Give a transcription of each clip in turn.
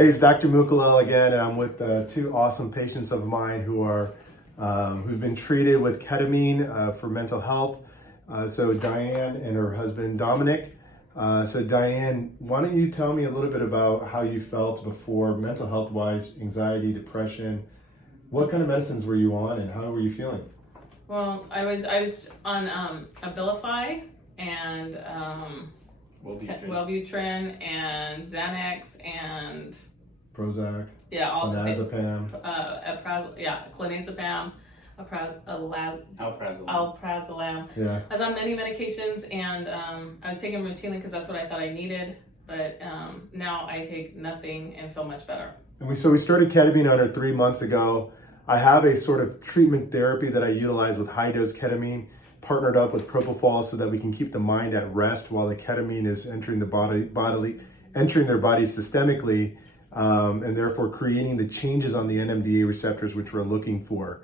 Hey, it's Dr. Mukalel again, and I'm with two awesome patients of mine who've been treated with ketamine for mental health. So Dian and her husband Dominic. So Dian, why don't you tell me a little bit about how you felt before, mental health-wise, anxiety, depression? What kind of medicines were you on, and how were you feeling? Well, I was on Abilify and Wellbutrin and Xanax and Prozac, all clonazepam. Clonazepam, alprazolam. Yeah. I was on many medications, and I was taking them routinely because that's what I thought I needed. But now I take nothing and feel much better. And we started ketamine on her 3 months ago. I have a sort of treatment therapy that I utilize with high dose ketamine, partnered up with propofol so that we can keep the mind at rest while the ketamine is entering their body systemically, and therefore creating the changes on the NMDA receptors which we're looking for.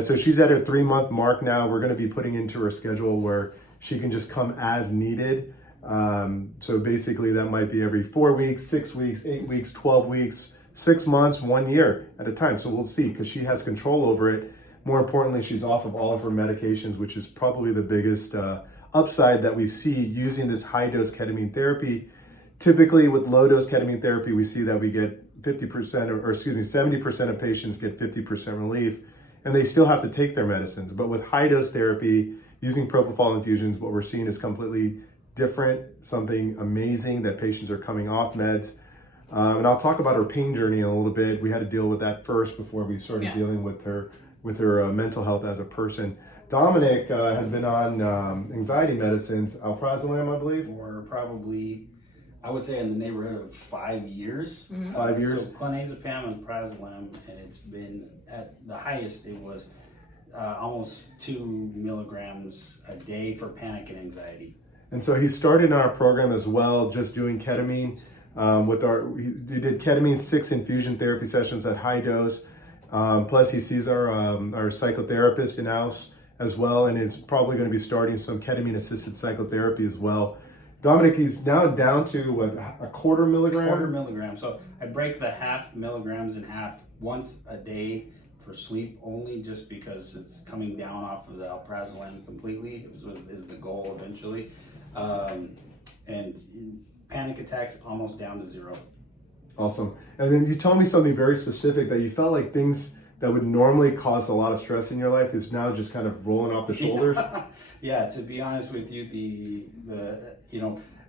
So she's at her 3 month mark now. We're going to be putting into her schedule where she can just come as needed. So basically that might be every 4 weeks, 6 weeks, 8 weeks, 12 weeks, 6 months, 1 year at a time. So we'll see, because she has control over it. More importantly, she's off of all of her medications, which is probably the biggest upside that we see using this high dose ketamine therapy. Typically with low dose ketamine therapy, we see that we get 70% of patients get 50% relief, and they still have to take their medicines. But with high dose therapy, using propofol infusions, what we're seeing is completely different, something amazing, that patients are coming off meds. And I'll talk about her pain journey a little bit. We had to deal with that first before we started dealing with her mental health as a person. Dominic has been on anxiety medicines, alprazolam, I believe, for probably, I would say, in the neighborhood of 5 years. Mm-hmm. 5 years. So clonazepam and prazolam, and it's been at the highest. It was almost 2 milligrams a day for panic and anxiety. And so he started in our program as well, just doing ketamine. He did ketamine 6 infusion therapy sessions at high dose. Plus he sees our psychotherapist in-house as well, and is probably going to be starting some ketamine-assisted psychotherapy as well. Dominic, he's now down to what, a quarter milligram? Quarter milligram. So I break the half milligrams in half once a day for sleep only, just because it's coming down off of the alprazolam completely is the goal eventually. And panic attacks almost down to 0. Awesome. And then you told me something very specific, that you felt like things that would normally cause a lot of stress in your life is now just kind of rolling off the shoulders. Yeah, to be honest with you, the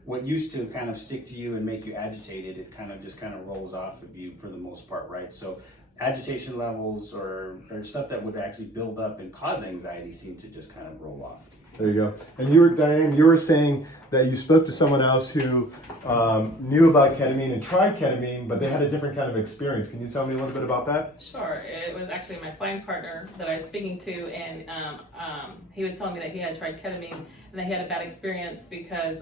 what used to kind of stick to you and make you agitated, it kind of rolls off of you for the most part, right? So agitation levels or stuff that would actually build up and cause anxiety seem to just kind of roll off. There you go. And Diane, you were saying that you spoke to someone else who knew about ketamine and tried ketamine, but they had a different kind of experience. Can you tell me a little bit about that? Sure. It was actually my flying partner that I was speaking to, and he was telling me that he had tried ketamine and that he had a bad experience because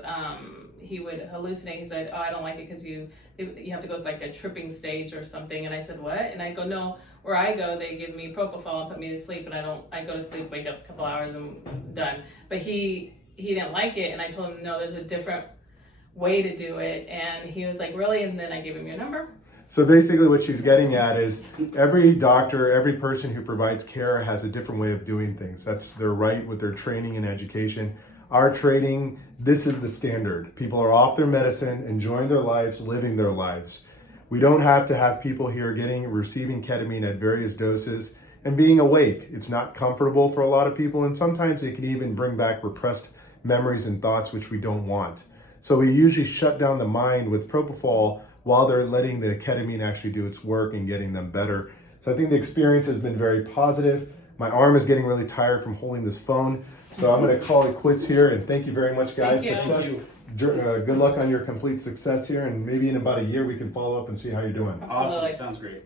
he would hallucinate. He said, "Oh, I don't like it because you have to go through like a tripping stage or something." And I said, "What?" And I go, "No, where I go, they give me propofol and put me to sleep, and I go to sleep, wake up a couple hours, and done." But he didn't like it, and I told him, "No, there's a different way to do it." And he was like, "Really?" And then I gave him your number. So basically what she's getting at is every doctor, every person who provides care has a different way of doing things. That's their right with their training and education. Our training, this is the standard. People are off their medicine, enjoying their lives, living their lives. We don't have to have people here receiving ketamine at various doses and being awake. It's not comfortable for a lot of people, and sometimes it can even bring back repressed memories and thoughts which we don't want. So we usually shut down the mind with propofol while they're letting the ketamine actually do its work and getting them better. So I think the experience has been very positive. My arm is getting really tired from holding this phone. So I'm going to call it quits here, and thank you very much, guys. Thank you. Success. Good luck on your complete success here, and maybe in about a year we can follow up and see how you're doing. Awesome. Sounds great.